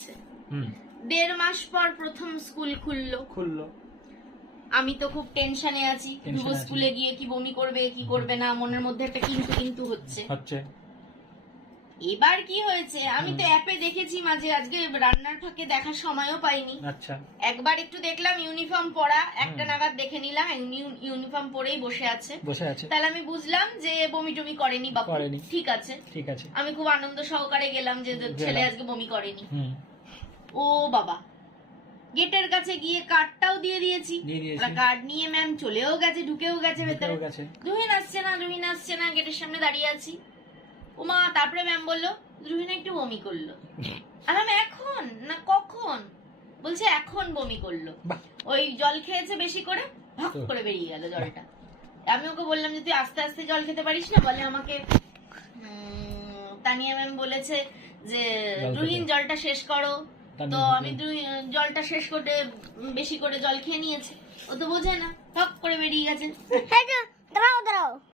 হচ্ছে। 1.5 মাস পর প্রথম স্কুল খুললো। আমি তো খুব টেনশনে আছি, স্কুলে গিয়ে কি বমি করবে কি করবে না, মনের মধ্যে একটা কিন্তু হচ্ছে। এবার কি হয়েছে, আমি তো অ্যাপে দেখেছি মাঝে, আজকে রান্নার ফাঁকে দেখার সময়ও পাইনি। আচ্ছা, একবার একটু দেখলাম ইউনিফর্ম পরা, একটা নাগাদ দেখে নিলাম ইউনিফর্ম পরেই বসে আছে। তাহলে আমি বুঝলাম যে বমি টমি করেনি বাপু, ঠিক আছে। আমি খুব আনন্দ সহকারে গেলাম যে ছেলে আজকে বমি করেনি। ও বাবা, গেটের কাছে গিয়ে কার্ডটাও দিয়ে দিয়েছি, কার্ড নিয়ে ম্যাম চলেও গেছে, ঢুকেও গেছে ভেতরে। রুহিন আসছে না, গেটের সামনে দাঁড়িয়ে আছি। ওমা, তারপরে ম্যাম বললো রুহিন একটু বমি করলো। আর আমি এখন না কখন, বলছে এখন বমি করলো, ওই জল খেয়েছে বেশি করে, ভাগ করে বেরিয়ে গেল জলটা। আমি ওকে বললাম যে তুই আস্তে আস্তে জল খেতে পারিস না, বলে আমাকে তানিয়া ম্যাম বলেছে যে রুহিন জলটা শেষ করো। তো আমি জলটা শেষ করে বেশি করে জল খেয়ে নিয়েছে, ও তো বোঝে না, ভাগ করে বেরিয়ে গেছে। দাঁড়াও